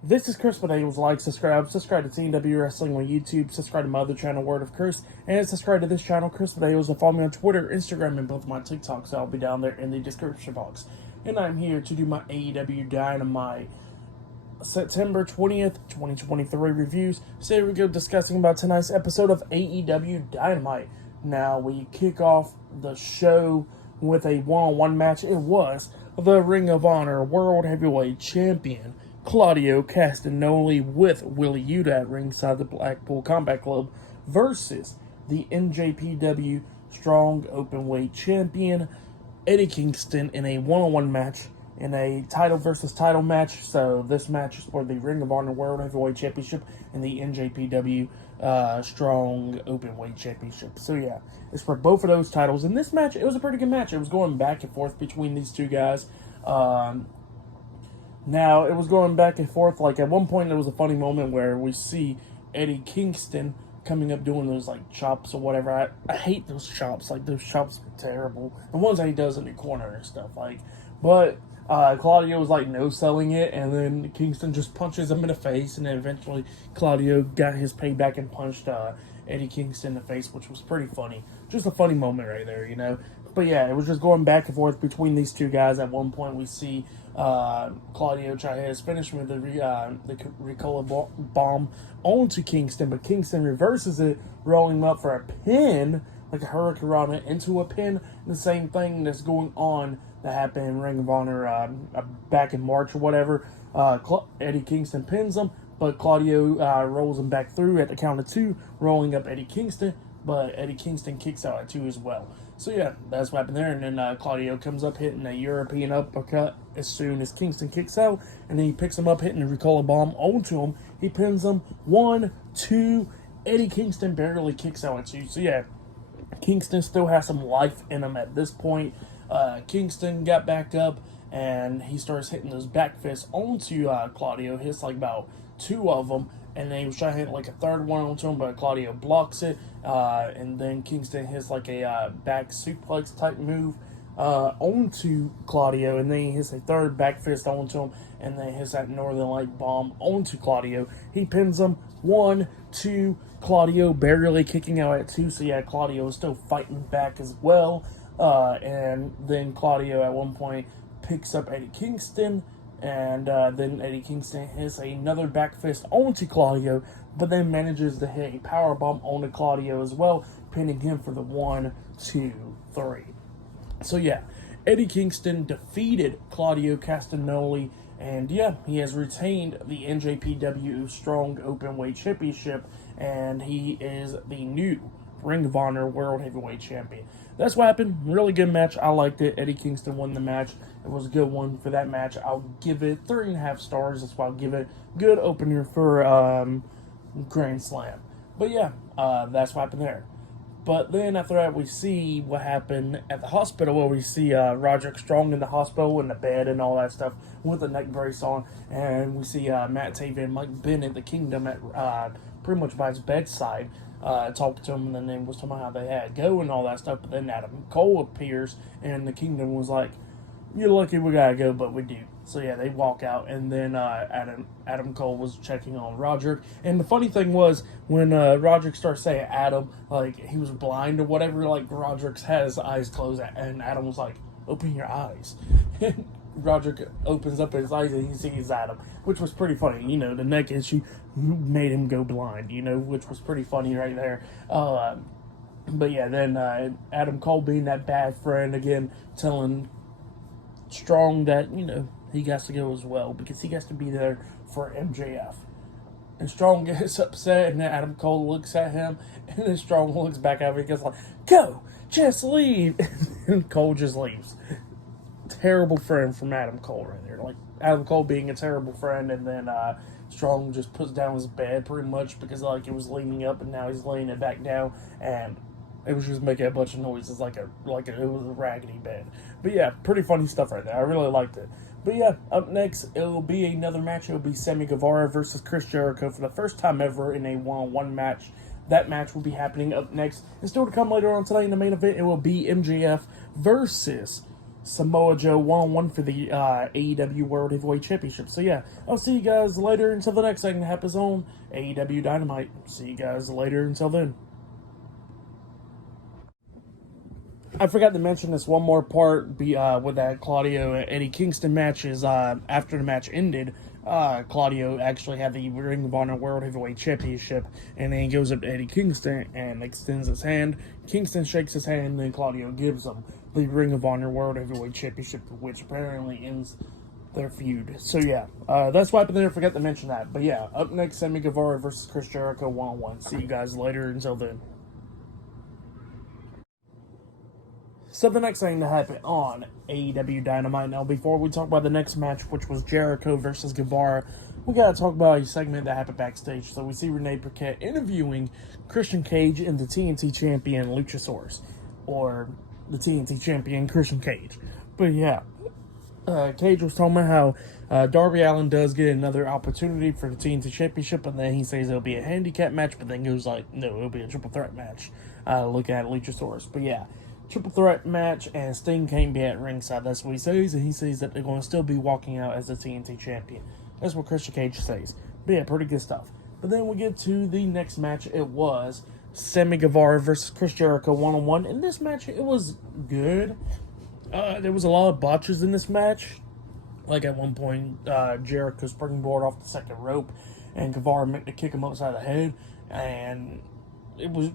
This is Chris Potatoes. Like, subscribe to AEW Wrestling on YouTube, subscribe to my other channel, Word of Chris, and subscribe to this channel, Chris Potatoes, and follow me on Twitter, Instagram, and both my TikToks. I'll be down there in the description box. And I'm here to do my AEW Dynamite September 20th, 2023 reviews. So here we go, discussing about tonight's episode of AEW Dynamite. Now, we kick off the show with a one-on-one match. It was the Ring of Honor World Heavyweight Champion Claudio Castagnoli with Willie Yuta at ringside the Blackpool Combat Club versus the NJPW Strong Openweight Champion Eddie Kingston in a one-on-one match, in a title versus title match. So this match is for the Ring of Honor World Heavyweight Championship and the NJPW Strong Openweight Championship. So yeah, it's for both of those titles. In this match, it was a pretty good match. It was going back and forth between these two guys. Now, it was going back and forth. Like, at one point, there was a funny moment where we see Eddie Kingston coming up doing those, like, chops or whatever. I hate those chops. Like, those chops are terrible. The ones that he does in the corner and stuff. Like, but Claudio was, like, no-selling it, and then Kingston just punches him in the face, and then eventually Claudio got his payback and punched Eddie Kingston in the face, which was pretty funny. Just a funny moment right there, you know? But yeah, it was just going back and forth between these two guys. At one point, we see Claudio try his finish with the Ricola bomb onto Kingston, but Kingston reverses it, rolling him up for a pin, like a hurricanrana into a pin. The same thing that's going on that happened in Ring of Honor back in March or whatever. Eddie Kingston pins him, but Claudio rolls him back through at the count of 2, rolling up Eddie Kingston, but Eddie Kingston kicks out at 2 as well. So yeah, that's what happened there, and then Claudio comes up hitting a European uppercut as soon as Kingston kicks out, and then he picks him up hitting a Ricola bomb onto him. He pins him, 1, 2, Eddie Kingston barely kicks out at 2. So yeah, Kingston still has some life in him at this point. Kingston got back up, and he starts hitting those back fists onto Claudio. Hits like about 2 of them, and then he was trying to hit like a third one onto him, but Claudio blocks it, and then Kingston hits like a back suplex type move onto Claudio, and then he hits a third back fist onto him, and then hits that Northern Light bomb onto Claudio. He pins him, 1, 2, Claudio barely kicking out at 2, so yeah, Claudio is still fighting back as well, and then Claudio at one point picks up Eddie Kingston, and then Eddie Kingston hits another back fist onto Claudio, but then manages to hit a powerbomb onto Claudio as well, pinning him for the 1, 2, 3. So yeah, Eddie Kingston defeated Claudio Castagnoli, and yeah, he has retained the NJPW Strong Openweight Championship, and he is the new Ring of Honor World Heavyweight Champion. That's what happened. Really good match. I liked it. Eddie Kingston won the match. It was a good one for that match. I'll give it 3.5 stars. That's why I'll give it good opener for Grand Slam. But yeah, that's what happened there. But then after that, we see what happened at the hospital, where we see Roderick Strong in the hospital in the bed and all that stuff with a neck brace on, and we see Matt Taven and Mike Bennett, the Kingdom, at pretty much by his bedside, talked to him, and then they was talking about how they had to go and all that stuff. But then Adam Cole appears, and the Kingdom was like, "You're lucky we gotta go, but we do." So yeah, they walk out, and then Adam Cole was checking on Roderick. And the funny thing was, when Roderick started saying Adam, like he was blind or whatever, like Roderick had his eyes closed, and Adam was like, "Open your eyes." And Roderick opens up his eyes and he sees Adam, which was pretty funny. You know, the neck issue made him go blind, you know, which was pretty funny right there. But yeah, then Adam Cole, being that bad friend again, telling Strong that, you know, he has to go as well because he has to be there for MJF. And Strong gets upset, and then Adam Cole looks at him, and then Strong looks back at him and goes like, "Go, just leave." And Cole just leaves. Terrible friend from Adam Cole right there. Like, Adam Cole being a terrible friend, and then Strong just puts down his bed pretty much because like it was leaning up, and now he's laying it back down, and it was just making a bunch of noises like it was a raggedy bed. But yeah, pretty funny stuff right there. I really liked it. But yeah, up next, it will be another match. It will be Sammy Guevara versus Chris Jericho for the first time ever in a one-on-one match. That match will be happening up next. And still to come later on tonight in the main event, it will be MJF versus Samoa Joe 1-on-1 for the AEW World Heavyweight Championship. So yeah, I'll see you guys later until the next thing happens on AEW Dynamite. See you guys later until then. I forgot to mention this one more part with that Claudio and Eddie Kingston match is after the match ended, Claudio actually had the Ring of Honor World Heavyweight Championship, and then he goes up to Eddie Kingston and extends his hand. Kingston shakes his hand, and then Claudio gives him the Ring of Honor World Heavyweight Championship, which apparently ends their feud. So yeah, that's why I there. Forgot to mention that. But yeah, up next, Sammy Guevara versus Chris Jericho 1-on-1. See you guys later. Until then. So the next thing to happen on AEW Dynamite. Now, before we talk about the next match, which was Jericho versus Guevara, we gotta talk about a segment that happened backstage. So we see Renee Paquette interviewing Christian Cage and the TNT champion Luchasaurus, or the TNT champion Christian Cage. But yeah, Cage was talking about how Darby Allin does get another opportunity for the TNT Championship, and then he says it'll be a handicap match, but then goes like, no, it'll be a triple threat match. Look at Luchasaurus. But yeah, triple threat match, and Sting can't be at ringside. That's what he says, and he says that they're going to still be walking out as the TNT champion. That's what Christian Cage says. But yeah, pretty good stuff. But then we get to the next match. It was Sammy Guevara versus Chris Jericho 1-on-1. In this match, it was good. There was a lot of botches in this match. Like at one point, Jericho springboard off the second rope, and Guevara meant to kick him upside the head, and he was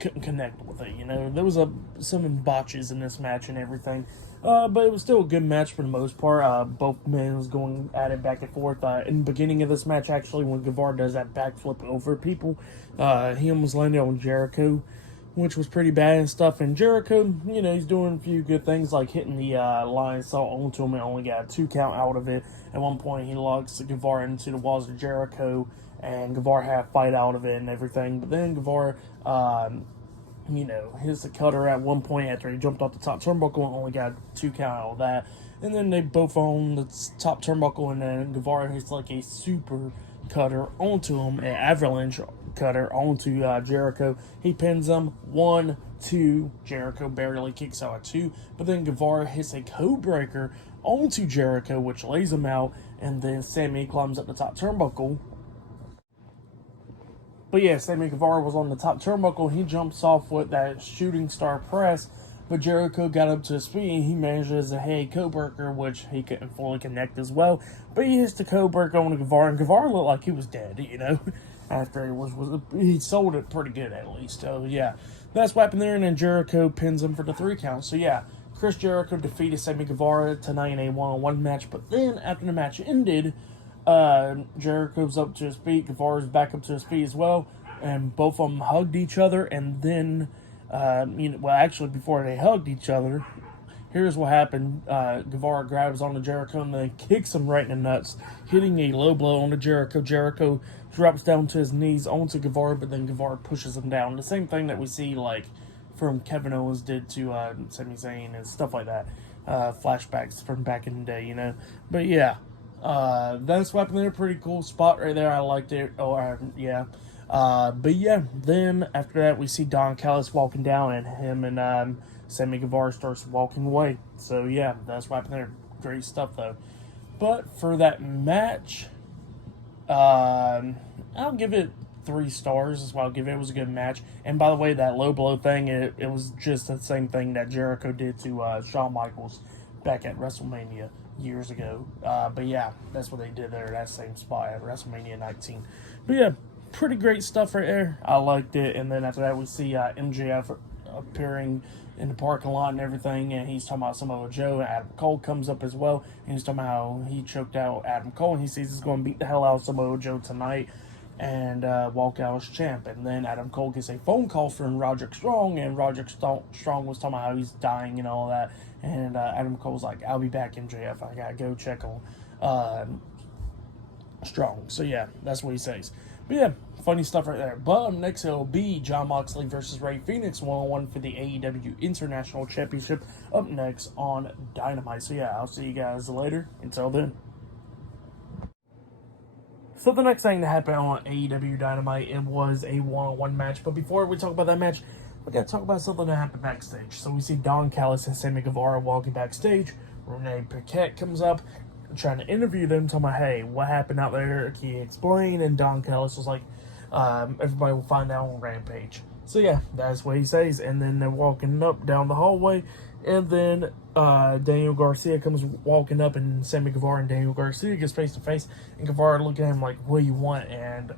couldn't connect with it. There was some botches in this match and everything, but it was still a good match for the most part. Both men was going at it back and forth. In the beginning of this match, actually, when Guevara does that backflip over people, he almost landed on Jericho, which was pretty bad and stuff. And Jericho, he's doing a few good things, like hitting the lion salt onto him and only got a 2 count out of it. At one point, he locks Guevara into the walls of Jericho, and Guevara had a fight out of it and everything. But then Guevara, hits the cutter at one point after he jumped off the top turnbuckle and only got 2 count out of that. And then they both on the top turnbuckle, and then Guevara hits like a super cutter onto him, an avalanche cutter onto Jericho. He pins him 1, 2. Jericho barely kicks out at 2, but then Guevara hits a code breaker onto Jericho, which lays him out, and then Sammy climbs up the top turnbuckle. But yeah, Sammy Guevara was on the top turnbuckle. He jumps off with that shooting star press, but Jericho got up to his feet, and he manages a head codebreaker, which he couldn't fully connect as well. But he hits the codebreaker on Guevara, and Guevara looked like he was dead, after he sold it pretty good at least. So yeah, that's what happened there, and then Jericho pins him for the 3 count. So yeah, Chris Jericho defeated Sammy Guevara tonight in a 1-on-1 match. But then after the match ended, Jericho's up to his feet, Guevara's back up to his feet as well, and both of them hugged each other. And then actually, before they hugged each other, here's what happened. Guevara grabs onto Jericho and then kicks him right in the nuts, hitting a low blow onto Jericho. Jericho drops down to his knees onto Guevara, but then Guevara pushes him down. The same thing that we see from Kevin Owens did to Sami Zayn and stuff like that. Flashbacks from back in the day, But yeah, that's what happened there. Pretty cool spot right there. I liked it. But yeah, then after that we see Don Callis walking down, and him and Sammy Guevara starts walking away. So yeah, that's what happened there. Great stuff though. But for that match, I'll give it 3 stars. That's why I'll give it. It was a good match. And by the way, that low blow thing, it was just the same thing that Jericho did to Shawn Michaels back at WrestleMania years ago. But yeah, that's what they did there, that same spot at WrestleMania 19. But yeah, pretty great stuff right there. I liked it. And then after that, we see MJF appearing in the parking lot and everything, and he's talking about Samoa Joe. Adam Cole comes up as well, and he's talking about how he choked out Adam Cole, and he says he's going to beat the hell out of Samoa Joe tonight and walk out as champ. And then Adam Cole gets a phone call from Roderick Strong, and Roderick Strong was talking about how he's dying and all that. And Adam Cole's like, I'll be back, MJF. I gotta go check on Strong. So yeah, that's what he says. But yeah, funny stuff right there. But next it'll be Jon Moxley versus Rey Fenix 1-on-1 for the AEW International Championship up next on Dynamite. So yeah, I'll see you guys later. Until then. So the next thing that happened on AEW Dynamite, it was a 1-on-1 match. But before we talk about that match, we got to talk about something that happened backstage. So we see Don Callis and Sammy Guevara walking backstage. Renee Paquette comes up, trying to interview them, talking about, hey, what happened out there? Can you explain? And Don Callis was like, everybody will find out on Rampage. So yeah, that's what he says. And then they're walking up down the hallway, and then Daniel Garcia comes walking up, and Sammy Guevara and Daniel Garcia gets face to face, and Guevara looking at him like, what do you want? And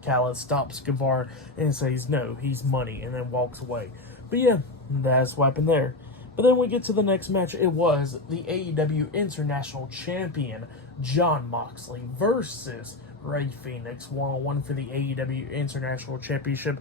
Callis stops Guevara and says no, he's money, and then walks away. But yeah, that's what happened there. But then we get to the next match. It was the AEW International Champion Jon Moxley versus Rey Fenix, one-on-one for the AEW International Championship.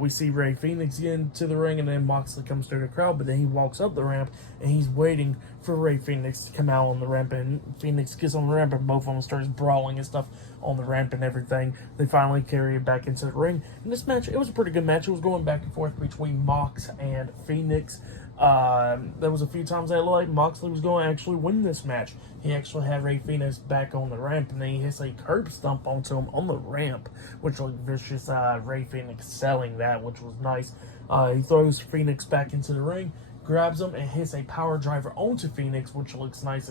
We see Rey Fenix get into the ring, and then Moxley comes through the crowd, but then he walks up the ramp, and he's waiting for Rey Fenix to come out on the ramp, and Fenix gets on the ramp, and both of them starts brawling and stuff on the ramp and everything. They finally carry it back into the ring. And this match, it was a pretty good match. It was going back and forth between Mox and Fenix. There was a few times that like Moxley was going to actually win this match. He actually had Rey Fenix back on the ramp, and then he hits a curb stomp onto him on the ramp, which looked vicious. Rey Fenix selling that, which was nice. He throws Fenix back into the ring, grabs him, and hits a power driver onto Fenix, which looks nice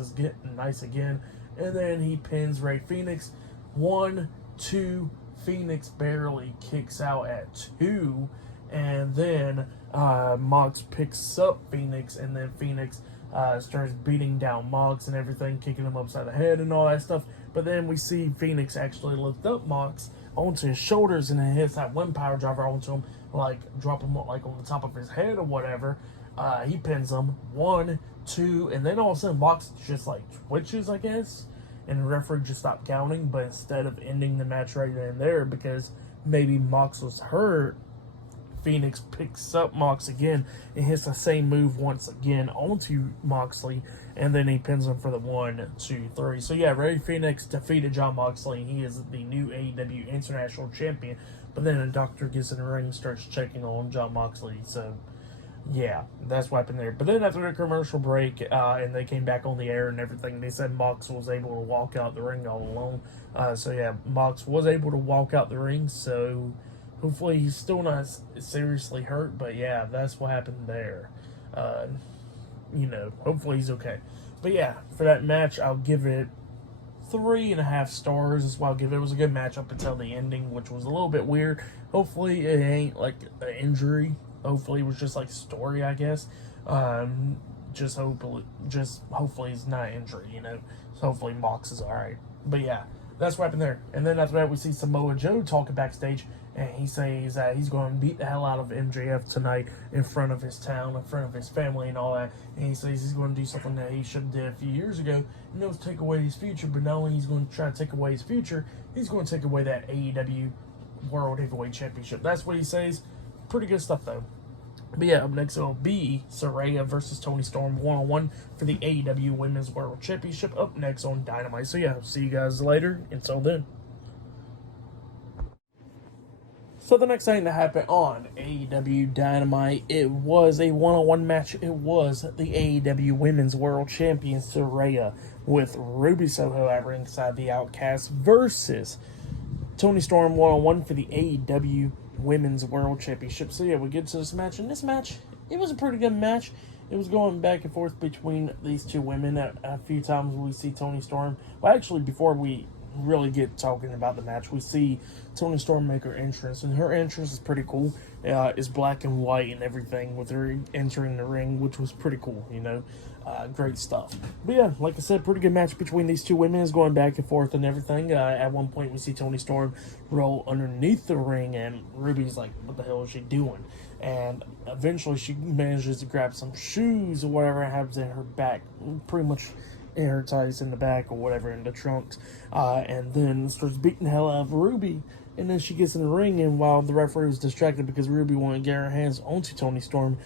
again. And then he pins Rey Fenix. 1, 2, Fenix barely kicks out at 2, and then Mox picks up Fenix, and then Fenix starts beating down Mox and everything, kicking him upside the head and all that stuff. But then we see Fenix actually lift up Mox onto his shoulders, and then hits that one power driver onto him, like drop him like on the top of his head or whatever. He pins him 1, 2, and then all of a sudden Mox just like twitches, I guess, and the referee just stopped counting. But instead of ending the match right then and there, because maybe Mox was hurt, Fenix picks up Mox again and hits the same move once again onto Moxley, and then he pins him for the 1, 2, 3. So yeah, Rey Fenix defeated Jon Moxley. He is the new AEW International Champion. But then a doctor gets in the ring and starts checking on Jon Moxley. So yeah, that's what happened there. But then after the commercial break, and they came back on the air and everything, they said Mox was able to walk out the ring all alone. So yeah, Mox was able to walk out the ring. So hopefully he's still not seriously hurt. But yeah, that's what happened there. Hopefully he's okay. But yeah, for that match, I'll give it 3.5 stars. That's what I'll give it. It was a good match up until the ending, which was a little bit weird. Hopefully it ain't like an injury. Hopefully it was just like story, I guess. Hopefully it's not injury, So hopefully Mox is alright. But yeah, that's what happened there. And then after that, we see Samoa Joe talking backstage, and he says that he's going to beat the hell out of MJF tonight in front of his town, in front of his family and all that. And he says he's going to do something that he should have did a few years ago, and that was take away his future. But not only he's going to try to take away his future, he's going to take away that AEW World Heavyweight Championship. That's what he says. Pretty good stuff, though. But yeah, up next it'll be Saraya versus Toni Storm 1-on-1 for the AEW Women's World Championship up next on Dynamite. So yeah, see you guys later. Until then. So the next thing that happened on AEW Dynamite, it was a 1-on-1 match. It was the AEW Women's World Champion Saraya with Ruby Soho at ringside, the Outcast, versus Toni Storm 1-on-1 for the AEW Women's World Championship. So yeah, we get to this match, and this match, it was a pretty good match. It was going back and forth between these two women. A few times we see Toni Storm. Well, actually, before we really get talking about the match, we see Toni Storm make her entrance, and her entrance is pretty cool. It's black and white and everything with her entering the ring, which was pretty cool, great stuff. But yeah, like I said, pretty good match between these two women. Is going back and forth and everything. At one point, we see Toni Storm roll underneath the ring, and Ruby's like, what the hell is she doing? And eventually she manages to grab some shoes or whatever happens in her back, pretty much in her ties in the back or whatever, in the trunks, and then starts beating the hell out of Ruby. And then she gets in the ring, and while the referee was distracted because Ruby wanted to get her hands onto Toni Storm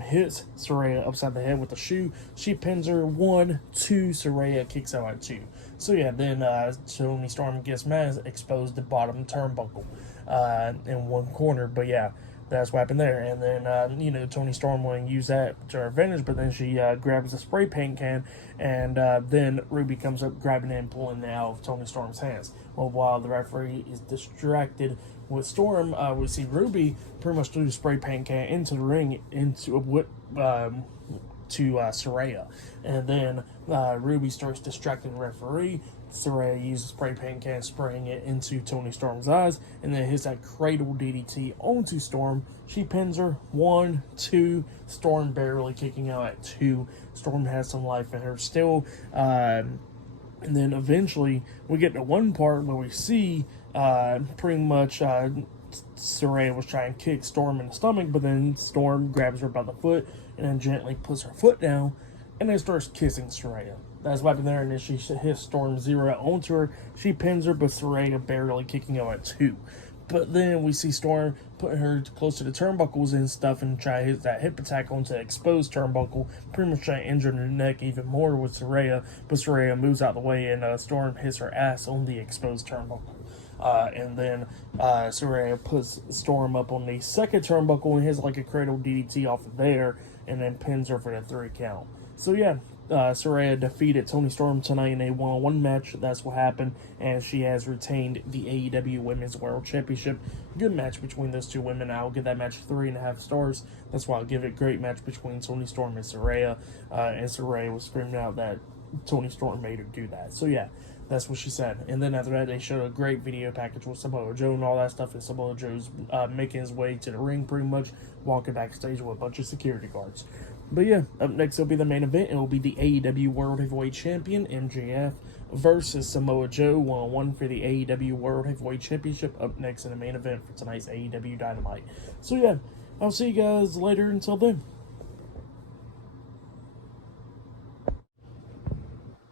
hits Saraya upside the head with a shoe. She pins her 1, 2, Saraya kicks out at 2. So yeah, then Toni Storm gets mad, exposed the bottom turnbuckle in one corner. But yeah, that's what happened there. And then, Toni Storm wanted to use that to her advantage, but then she grabs a spray paint can, and then Ruby comes up, grabbing it and pulling it out of Toni Storm's hands. Well, while the referee is distracted with Storm, we see Ruby pretty much threw the spray paint can into the ring, to Saraya. And then Ruby starts distracting the referee. Saraya uses spray paint can, spraying it into Toni Storm's eyes, and then hits that cradle DDT onto Storm. She pins her. 1, 2. Storm barely kicking out at 2. Storm has some life in her still. And then eventually we get to one part where we see pretty much Saraya was trying to kick Storm in the stomach, but then Storm grabs her by the foot and then gently puts her foot down and then starts kissing Saraya. That's what happened there, and then she hits Storm Zero onto her. She pins her, but Saraya barely kicking out at 2. But then we see Storm putting her close to the turnbuckles and stuff and try to hit that hip attack onto the exposed turnbuckle, pretty much trying to injure her neck even more with Saraya, but Saraya moves out of the way and Storm hits her ass on the exposed turnbuckle. And then Saraya puts Storm up on the second turnbuckle and hits like a cradle DDT off of there, and then pins her for the 3 count. So yeah, Saraya defeated Toni Storm tonight in a one-on-one match. That's what happened, and she has retained the AEW Women's World Championship. Good match between those two women. I'll give that match 3.5 stars. That's why I'll give it. Great match between Toni Storm and Saraya. And Saraya was screaming out that Toni Storm made her do that. So yeah, that's what she said. And then after that, they showed a great video package with Samoa Joe and all that stuff. And Samoa Joe's making his way to the ring, pretty much walking backstage with a bunch of security guards. But yeah, up next will be the main event. It will be the AEW World Heavyweight Champion, MJF, versus Samoa Joe, 1-on-1 for the AEW World Heavyweight Championship. Up next in the main event for tonight's AEW Dynamite. So yeah, I'll see you guys later. Until then.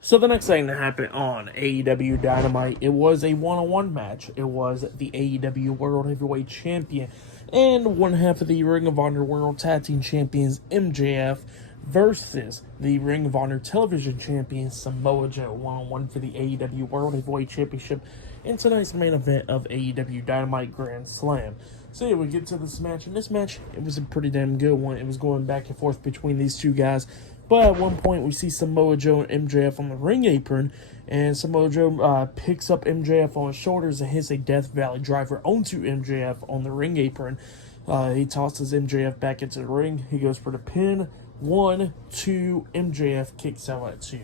So the next thing that happened on AEW Dynamite, it was a one-on-one match. It was the AEW World Heavyweight Champion and one half of the Ring of Honor World Tag Team Champions, MJF, versus the Ring of Honor Television Champion, Samoa Joe, 1-on-1 for the AEW World Heavyweight Championship in tonight's main event of AEW Dynamite Grand Slam. So yeah, we get to this match, and this match, it was a pretty damn good one. It was going back and forth between these two guys. But at one point, we see Samoa Joe and MJF on the ring apron, and Samoa Joe picks up MJF on his shoulders and hits a Death Valley driver onto MJF on the ring apron. He tosses MJF back into the ring. He goes for the pin. 1, 2, MJF kicks out at 2.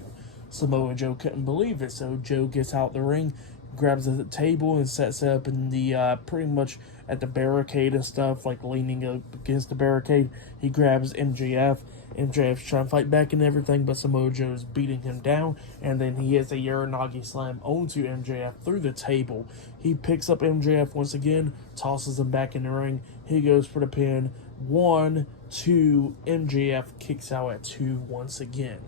Samoa Joe couldn't believe it, so Joe gets out the ring, grabs the table and sets it up in the pretty much at the barricade and stuff, like leaning up against the barricade. He grabs MJF. MJF's trying to fight back and everything, but Samoa Joe's beating him down, and then he hits a Uranagi slam onto MJF through the table. He picks up MJF once again, tosses him back in the ring. He goes for the pin. 1, 2, MJF kicks out at 2 once again.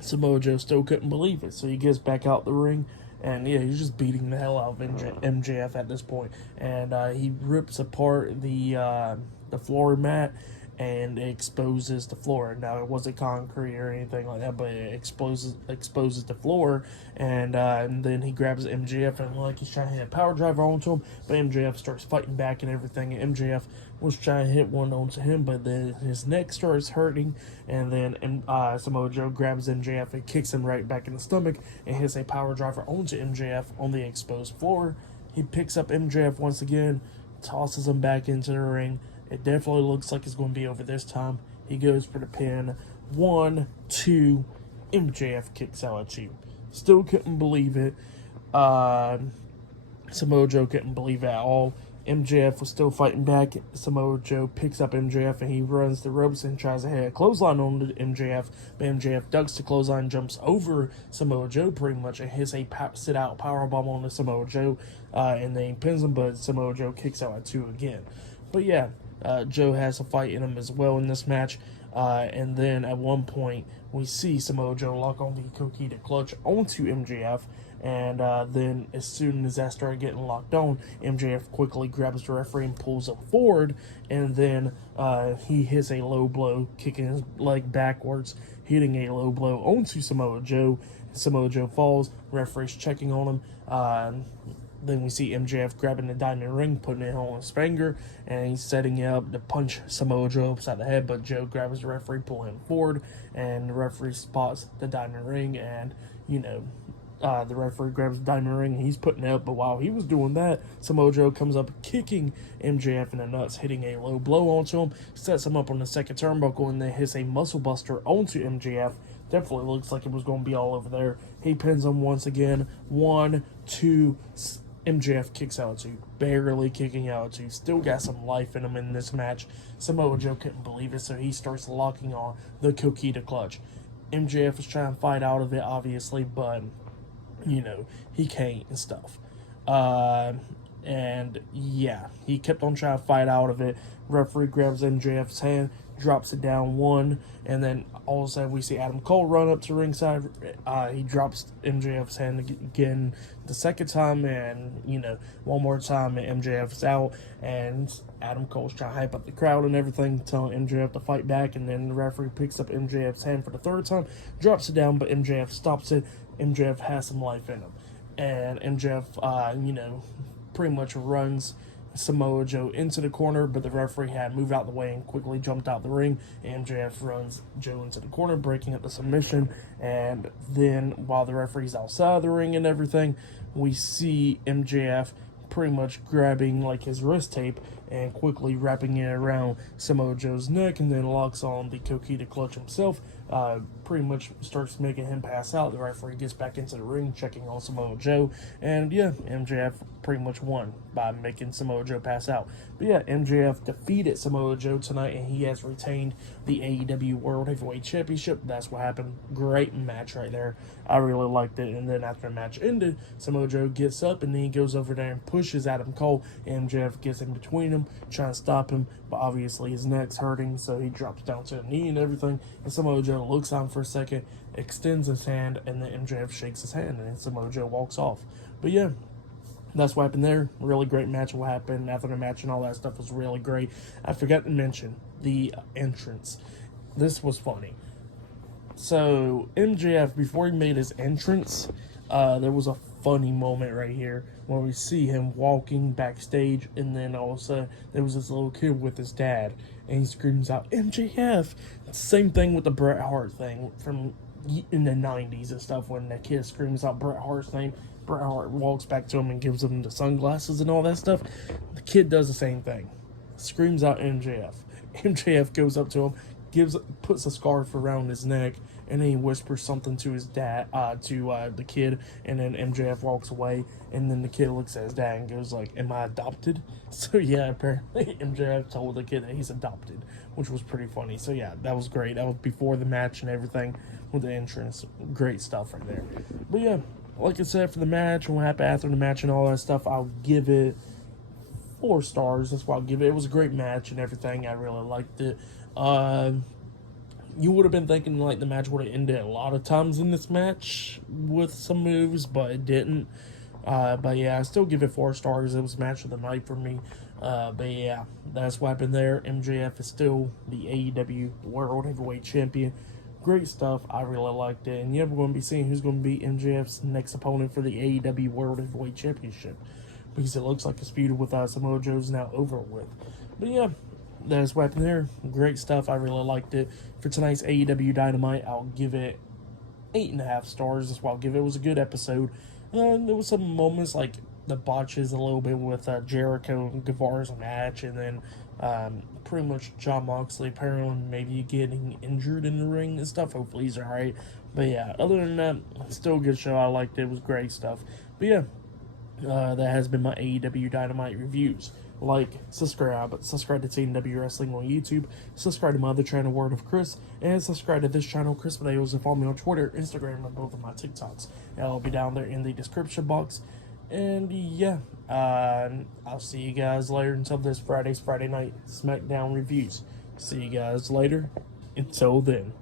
Samoa Joe still couldn't believe it, so he gets back out the ring, and yeah, he's just beating the hell out of MJF at this point. And he rips apart the floor mat and exposes the floor. Now, it wasn't concrete or anything like that, but it exposes the floor, and then he grabs MJF and like he's trying to hit a power driver onto him, but MJF starts fighting back and everything, and MJF was trying to hit one onto him, but then his neck starts hurting, and then Samoa Joe grabs MJF and kicks him right back in the stomach and hits a power driver onto MJF on the exposed floor. He picks up MJF once again, tosses him back into the ring. It definitely looks like it's going to be over this time. He goes for the pin. 1, 2, MJF kicks out at 2. Still couldn't believe it. Samoa Joe couldn't believe it at all. MJF was still fighting back. Samoa Joe picks up MJF and he runs the ropes and tries to hit a clothesline on MJF. But MJF ducks the clothesline, jumps over Samoa Joe pretty much, and hits a sit-out powerbomb on the Samoa Joe. And then he pins him, but Samoa Joe kicks out at 2 again. But yeah, Joe has a fight in him as well in this match. And then at one point, we see Samoa Joe lock on the Coquina clutch onto MJF. And then as soon as that started getting locked on, MJF quickly grabs the referee and pulls him forward. And then he hits a low blow, kicking his leg backwards, hitting a low blow onto Samoa Joe. Samoa Joe falls. Referee's checking on him. Then we see MJF grabbing the diamond ring, putting it on his finger, and he's setting it up to punch Samoa Joe upside the head, but Joe grabs the referee, pulling him forward, and the referee spots the diamond ring, and, the referee grabs the diamond ring, and he's putting it up, but while he was doing that, Samoa Joe comes up kicking MJF in the nuts, hitting a low blow onto him, sets him up on the second turnbuckle, and then hits a muscle buster onto MJF. Definitely looks like it was going to be all over there. He pins him once again. 1, 2, MJF kicks out to, barely kicking out to, still got some life in him in this match. Samoa Joe couldn't believe it, so he starts locking on the Coquina clutch. MJF is trying to fight out of it, obviously, but, he can't and stuff. And, yeah, he kept on trying to fight out of it. Referee grabs MJF's hand, drops it down 1, and then all of a sudden we see Adam Cole run up to ringside. He drops MJF's hand again the second time, and, one more time, and MJF's out, and Adam Cole's trying to hype up the crowd and everything, telling MJF to fight back, and then the referee picks up MJF's hand for the third time, drops it down, but MJF stops it. MJF has some life in him. And MJF, pretty much runs Samoa Joe into the corner, but the referee had moved out the way and quickly jumped out the ring. MJF runs Joe into the corner, breaking up the submission, and then while the referee's outside the ring and everything, we see MJF pretty much grabbing his wrist tape and quickly wrapping it around Samoa Joe's neck, and then locks on the Coquina clutch himself. Pretty much starts making him pass out. The referee gets back into the ring, checking on Samoa Joe, and MJF pretty much won by making Samoa Joe pass out. But MJF defeated Samoa Joe tonight, and he has retained the AEW World Heavyweight Championship. That's what happened. Great match right there. I really liked it. And then after the match ended, Samoa Joe gets up, and then he goes over there and pushes Adam Cole. MJF gets in between them, trying to stop him, but obviously his neck's hurting, so he drops down to the knee and everything. And Samoa Joe looks on for a second, extends his hand, and then MJF shakes his hand, and then Samoa Joe walks off. But that's what happened there. Really great match. What happened after the match and all that stuff was really great. I forgot to mention the entrance. This was funny. So MJF, before he made his entrance, there was a funny moment right here where we see him walking backstage, and then all of a sudden there was this little kid with his dad, and he screams out, MJF! Same thing with the Bret Hart thing from in the 90s and stuff, when the kid screams out Bret Hart's name. Bret Hart walks back to him and gives him the sunglasses and all that stuff. The kid does the same thing. Screams out MJF. MJF goes up to him, puts a scarf around his neck, and then he whispers something to his dad, to the kid, and then MJF walks away, and then the kid looks at his dad and goes am I adopted? So apparently MJF told the kid that he's adopted, which was pretty funny. So that was great. That was before the match and everything with the entrance. Great stuff right there. But like I said, for the match and what happened after the match and all that stuff, I'll give it 4 stars. That's what I'll give it. It was a great match and everything. I really liked it. You would have been thinking the match would have ended a lot of times in this match with some moves, but it didn't. But I still give it 4 stars. It was match of the night for me. But that's what happened there. MJF is still the AEW World Heavyweight Champion. Great stuff. I really liked it. And we're going to be seeing who's going to be MJF's next opponent for the AEW World Heavyweight Championship, because it looks like his feud with Samoa Joe's now over with. But that's what happened there. Great stuff. I really liked it. For tonight's AEW Dynamite, I'll give it 8.5 stars. That's what I'll give it. It was a good episode. There was some moments like the botches a little bit with Jericho and Guevara's match, and then pretty much Jon Moxley apparently maybe getting injured in the ring and stuff. Hopefully he's alright. But other than that, still a good show. I liked it. It was great stuff. But that has been my AEW Dynamite reviews. Subscribe to TNW Wrestling on YouTube, subscribe to my other channel, Word of Chris, and subscribe to this channel, Chris Videos, and follow me on Twitter, Instagram, and both of my TikToks. I'll be down there in the description box. And I'll see you guys later until this Friday night SmackDown reviews. See you guys later. Until then.